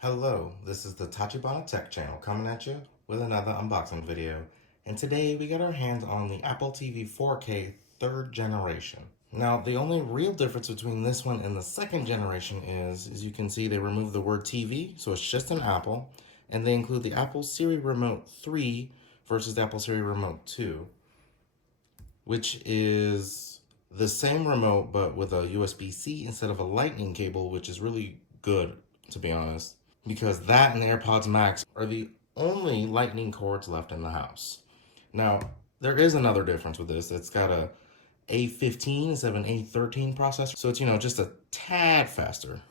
Hello, this is the Tachibana Tech channel coming at you with another unboxing video. And today we got our hands on the Apple TV 4K 3rd generation. Now, the only real difference between this one and the 2nd generation is, as you can see, they removed the word TV, so it's just an Apple, and they include the Apple Siri Remote 3 versus the Apple Siri Remote 2, which is the same remote but with a USB-C instead of a lightning cable, which is really good, to be honest, because that and the AirPods Max are the only lightning cords left in the house. Now, there is another difference with this. It's got a A15 instead of an A13 processor, so it's, just a tad faster.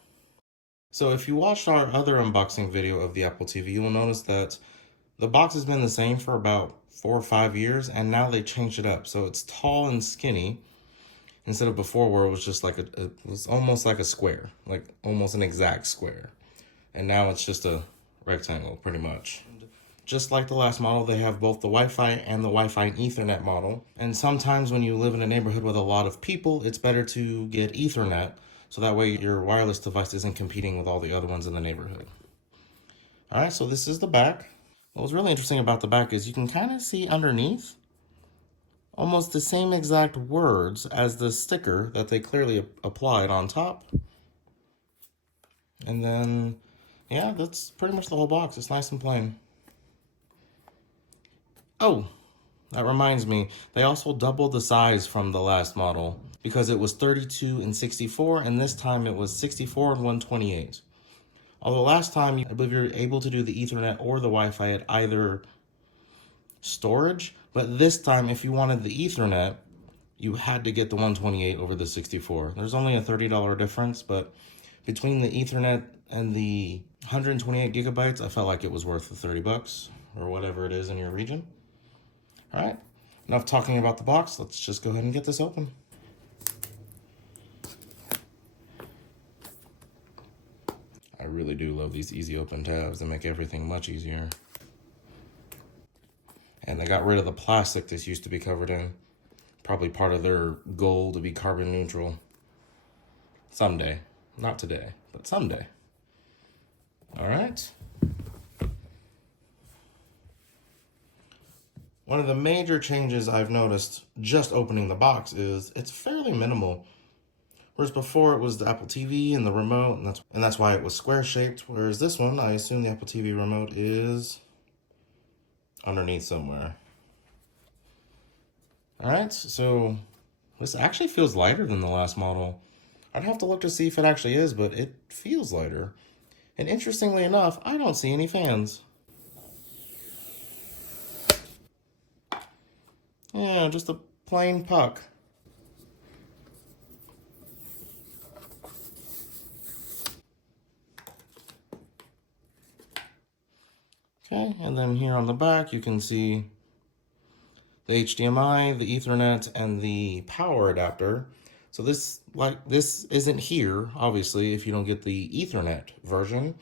So if you watched our other unboxing video of the Apple TV, you will notice that the box has been the same for about 4 or 5 years, and now they changed it up. So it's tall and skinny, instead of before where it was just like it was almost like a square, like almost an exact square. And now it's just a rectangle, pretty much. Just like the last model, they have both the Wi-Fi and the Wi-Fi and Ethernet model. And sometimes when you live in a neighborhood with a lot of people, it's better to get Ethernet, so that way your wireless device isn't competing with all the other ones in the neighborhood. All right, so this is the back. What was really interesting about the back is you can kind of see underneath almost the same exact words as the sticker that they clearly applied on top. And then, yeah, that's pretty much the whole box. It's nice and plain. Oh, that reminds me, they also doubled the size from the last model because it was 32 and 64, and this time it was 64 and 128. Although last time, I believe you were able to do the Ethernet or the Wi-Fi at either storage, but this time, if you wanted the Ethernet, you had to get the 128 over the 64. There's only a $30 difference, but between the Ethernet and the 128 gigabytes, I felt like it was worth the 30 bucks or whatever it is in your region. All right, enough talking about the box. Let's just go ahead and get this open. I really do love these easy open tabs. They make everything much easier. And they got rid of the plastic this used to be covered in. Probably part of their goal to be carbon neutral. Someday. Not today, but someday. All right. One of the major changes I've noticed just opening the box is it's fairly minimal. Whereas before it was the Apple TV and the remote, and that's why it was square shaped. Whereas this one, I assume the Apple TV remote is underneath somewhere. All right, so this actually feels lighter than the last model. I'd have to look to see if it actually is, but it feels lighter. And interestingly enough, I don't see any fans. Yeah, just a plain puck. Okay, and then here on the back, you can see the HDMI, the Ethernet, and the power adapter. So this isn't here, obviously, if you don't get the Ethernet version.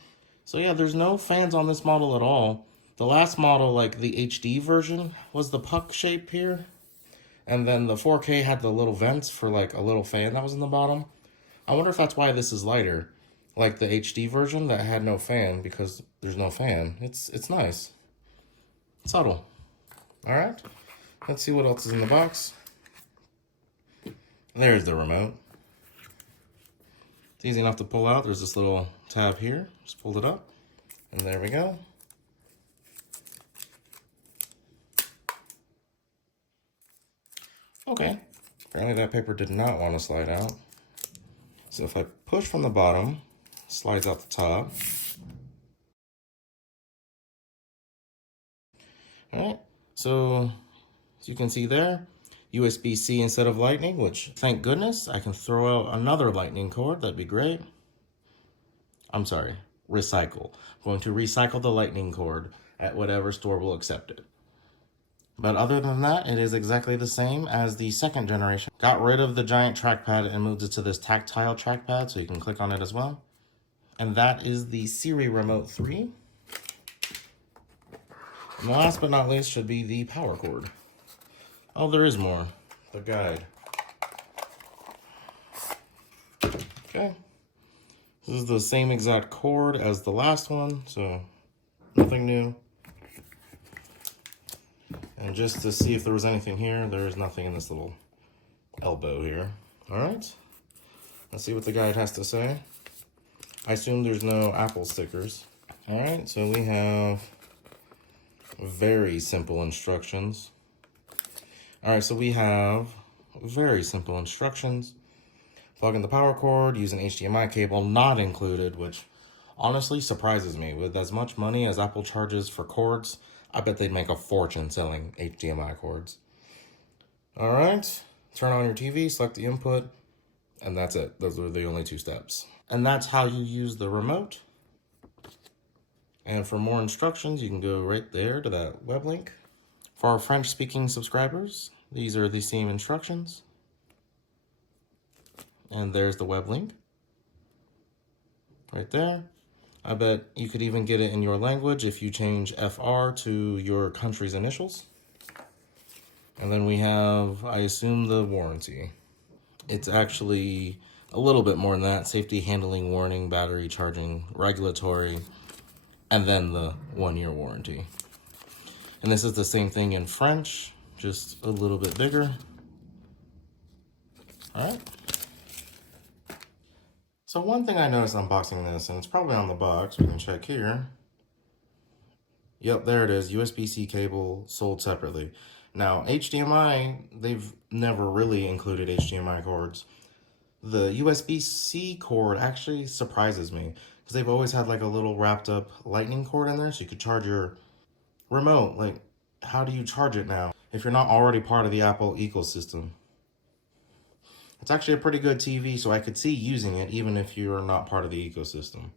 So yeah, there's no fans on this model at all. The last model, like the HD version, was the puck shape here. And then the 4K had the little vents for like a little fan that was in the bottom. I wonder if that's why this is lighter. Like the HD version that had no fan, because there's no fan. It's nice. Subtle. All right. Let's see what else is in the box. There's the remote. It's easy enough to pull out. There's this little tab here. Just pull it up. And there we go. Okay. Apparently that paper did not want to slide out. So if I push from the bottom, it slides out the top. All right. So as you can see there, USB-C instead of lightning, which thank goodness I can throw out another lightning cord. That'd be great. I'm sorry, recycle. I'm going to recycle the lightning cord at whatever store will accept it. But other than that, it is exactly the same as the 2nd generation. Got rid of the giant trackpad and moved it to this tactile trackpad, so you can click on it as well. And that is the Siri Remote 3. And last but not least should be the power cord. Oh, there is more. The guide. Okay. This is the same exact cord as the last one, so nothing new. And just to see if there was anything here, there's nothing in this little elbow here. All right, let's see what the guide has to say. I assume there's no Apple stickers. All right, so we have very simple instructions. All right, so we have very simple instructions. Plug in the power cord, use an HDMI cable, not included, which honestly surprises me. With as much money as Apple charges for cords, I bet they'd make a fortune selling HDMI cords. All right, turn on your TV, select the input, and that's it. Those are the only 2 steps. And that's how you use the remote. And for more instructions, you can go right there to that web link. For our French-speaking subscribers, these are the same instructions. And there's the web link. Right there. I bet you could even get it in your language if you change FR to your country's initials. And then we have, I assume, the warranty. It's actually a little bit more than that. Safety, handling, warning, battery, charging, regulatory, and then the 1-year warranty. And this is the same thing in French, just a little bit bigger. All right. So one thing I noticed unboxing this, and it's probably on the box, we can check here. Yep, there it is, USB-C cable sold separately. Now, HDMI, they've never really included HDMI cords. The USB-C cord actually surprises me, because they've always had like a little wrapped up lightning cord in there, so you could charge your remote. Like, how do you charge it now if you're not already part of the Apple ecosystem? It's actually a pretty good TV, so I could see using it even if you're not part of the ecosystem.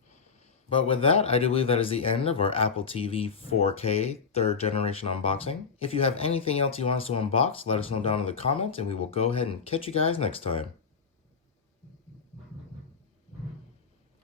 But with that, I do believe that is the end of our Apple TV 4K 3rd generation unboxing. If you have anything else you want us to unbox, let us know down in the comments, and we will go ahead and catch you guys next time.